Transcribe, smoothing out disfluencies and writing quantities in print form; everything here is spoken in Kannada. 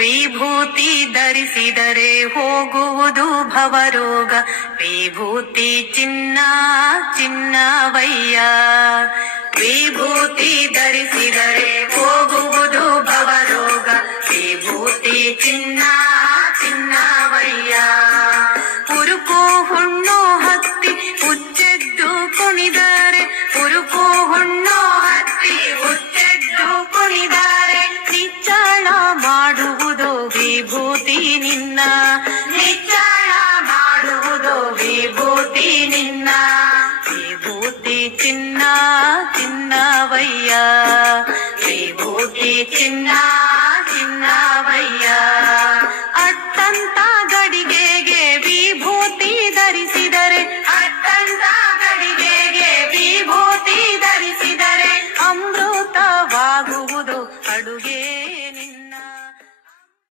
ವಿಭೂತಿ ಧರಿಸಿದರೆ ಹೋಗುವುದು ಭವರೋಗ. ವಿಭೂತಿ ಚಿನ್ನ ಚಿನ್ನವಯ್ಯ. ವಿಭೂತಿ ಧರಿಸಿದರೆ ಹೋಗುವುದು ಭವರೋಗ. ವಿಭೂತಿ ಚಿನ್ನ ಚಿನ್ನವಯ್ಯ. ಉರುಕು ಹುಣ್ಣು ಹತ್ತಿ ಹುಚ್ಚೆದ್ದು ಕುಣಿದರೆ, ಉರುಕು ಹುಣ್ಣು ಹತ್ತಿ ಹುಚ್ಚೆದ್ದು ಕುಣಿದರೆ, ನಿಚ್ಚಳ ಮಾಡುವುದು ವಿಭೂತಿ ನಿನ್ನ. ನಿಚ್ಚಳ ಮಾಡುವುದು ವಿಭೂತಿ ನಿನ್ನ. ವಿಭೂತಿ ಚಿನ್ನ ಚಿನ್ನವಯ್ಯ. ವಿಭೂತಿ ಚಿನ್ನ ಚಿನ್ನ